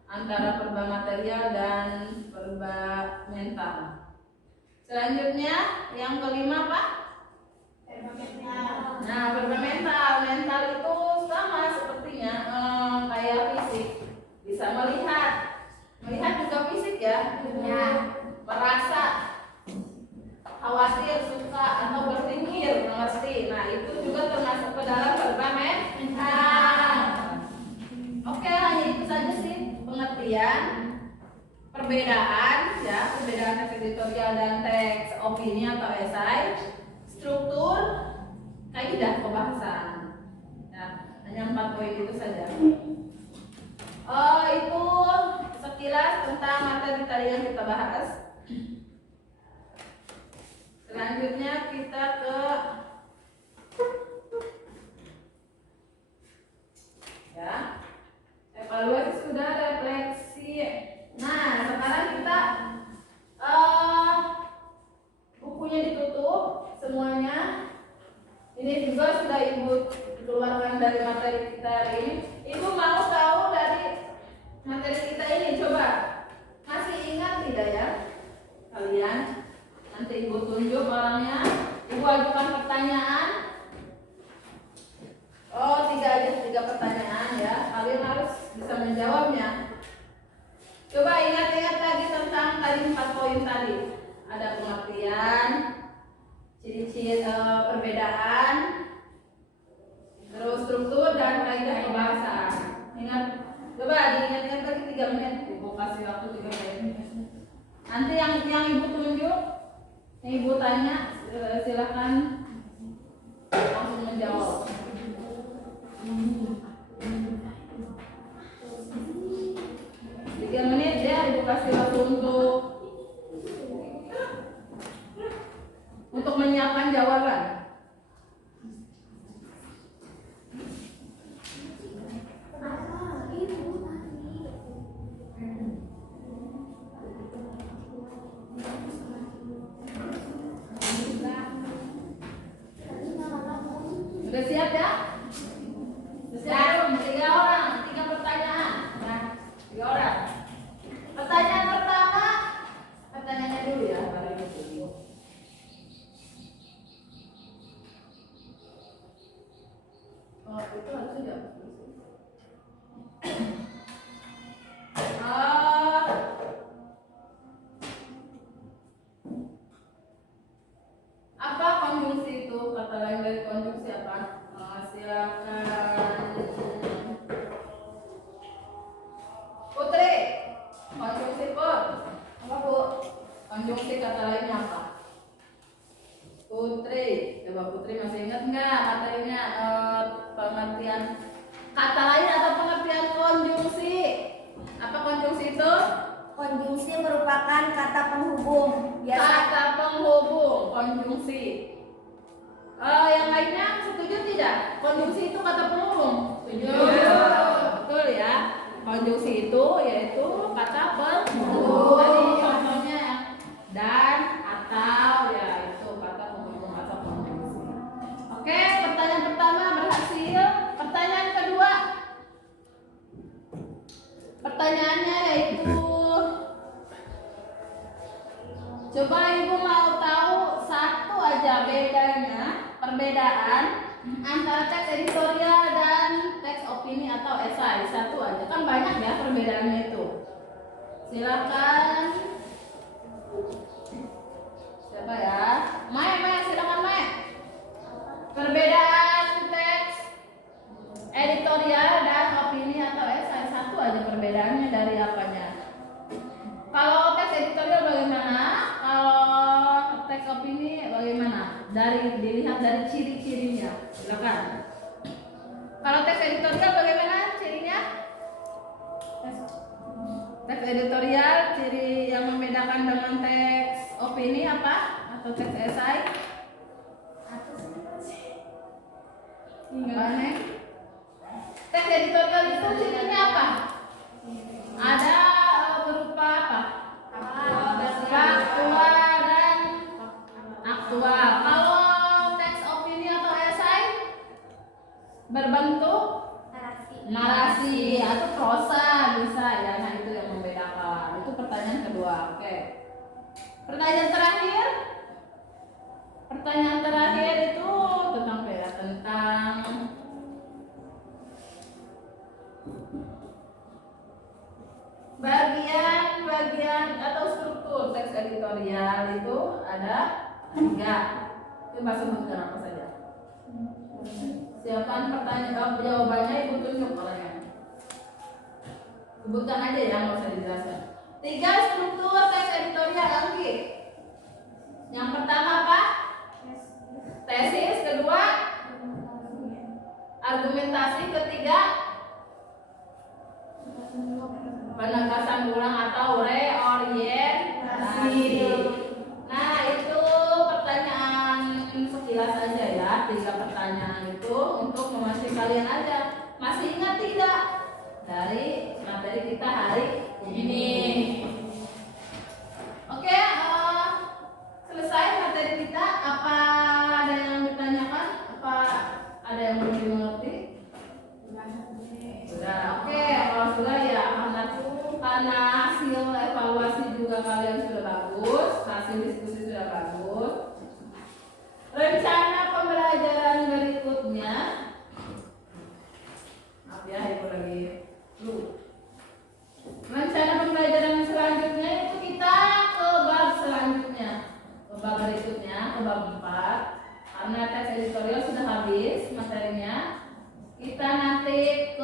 antara verba material dan verba mental. Selanjutnya yang kelima apa? Nah, verba mental. Mental itu sama sepertinya kayak fisik. Bisa melihat juga fisik ya. Merasa, khawatir, suka, atau berpikir, mengerti. Nah, itu juga termasuk ke dalam verba mental. Oke, hanya itu saja sih pengertian. Perbedaan ya, perbedaan teks editorial dan teks opini atau esai, struktur, kaidah pembahasan. Ya, hanya 4 poin itu saja. Itu sekilas tentang materi tadi yang kita bahas. Selanjutnya kita ke ya, evaluasi sudah, refleksi. Nah, sekarang kita bukunya ditutup semuanya. Ini juga sudah Ibu keluarkan dari materi kita hari ini. Ibu mau tahu dari materi kita ini, coba masih ingat tidak ya kalian? Nanti Ibu tunjuk orangnya, Ibu ajukan pertanyaan. 3 pertanyaan ya. Kalian harus bisa menjawabnya. Coba ingat-ingat lagi tentang tadi 4 poin tadi. Ada pengertian, ciri-ciri perbedaan, terus struktur dan kaidah pembahasan. Ingat, coba diingat-ingat lagi 3 menit. Ibu kasih waktu 3 menit. Nanti yang Ibu tunjuk, yang Ibu tanya, silakan langsung menjawab. 3 menit ya, Ibu kasih waktu untuk menyiapkan jawaban. Sudah siap ya? Siap. 3 orang, 3 pertanyaan. Nah, 3 orang. Pertanyaan pertama, pertanyaannya dulu ya. Itu harusnya jawab. Apa konjungsi itu? Kata lain dari konjungsi apa? Silakan Putri. Konjungsi apa Bu? Konjungsi kata lainnya apa? Putri, coba Putri masih ingat nggak materinya? Pengertian kata lain atau pengertian konjungsi? Apa konjungsi itu? Konjungsi merupakan kata penghubung. Kata penghubung, konjungsi. Yang lainnya setuju tidak? Konjungsi itu kata penghubung. Setuju. Betul ya. Konjungsi itu yaitu kata penghubung. Tadi contohnya dan, atau, ya itu kata penghubung atau konjungsi. Oke, pertanyaan pertama berhasil. Pertanyaan kedua. Pertanyaannya yaitu Coba ibu mau tahu satu aja bedanya, perbedaan antara teks editorial dan teks opini atau esai. Satu aja, kan banyak ya perbedaannya itu. Silakan. Siapa ya? Maya, silakan Maya. Perbedaan teks editorial dan opini atau esai, satu aja perbedaannya dari apanya? Kalau teks editorial bagaimana? Kalau teks opini bagaimana? Dilihat dari ciri-cirinya. Silakan. Kalau teks editorial bagaimana cirinya? Teks editorial ciri yang membedakan dengan teks opini apa? Atau teks esai? Apa nih? Teks editorial itu cirinya apa? Ada berupa apa? Faktual dan aktual. Kalau teks opini atau esai berbentuk narasi atau prosa bisa ya. Nah itu yang membedakan. Itu pertanyaan kedua. Oke. Pertanyaan terakhir. Pertanyaan terakhir itu tentang beda tentang bagian atau struktur teks editorial itu ada 3. Coba sebutkan apa saja. Siapkan pertanyaan jawabannya, ibu tunjuk orangnya. Sebutkan aja ya, nggak usah dijelaskan. 3 struktur teks editorial Anggi. Yang pertama apa? Tesis. Kedua argumentasi. Ketiga penegasan ulang atau reorientasi. Nah itu pertanyaan sekilas aja ya, 3 pertanyaan itu untuk memastikan kalian aja masih ingat tidak dari materi kita hari ini. Oke, selesai materi kita. Apa ada yang ditanyakan? Apa ada yang belum dimengerti? Sudah. Oke, kalau sudah ya karena hasil evaluasi juga kalian sudah bagus, hasil diskusi sudah bagus. Rencana pembelajaran berikutnya, maaf ya ibu lagi flu. Rencana pembelajaran selanjutnya itu kita ke bab selanjutnya, ke bab berikutnya, ke bab 4. Karena teks editorial sudah habis materinya, kita nanti ke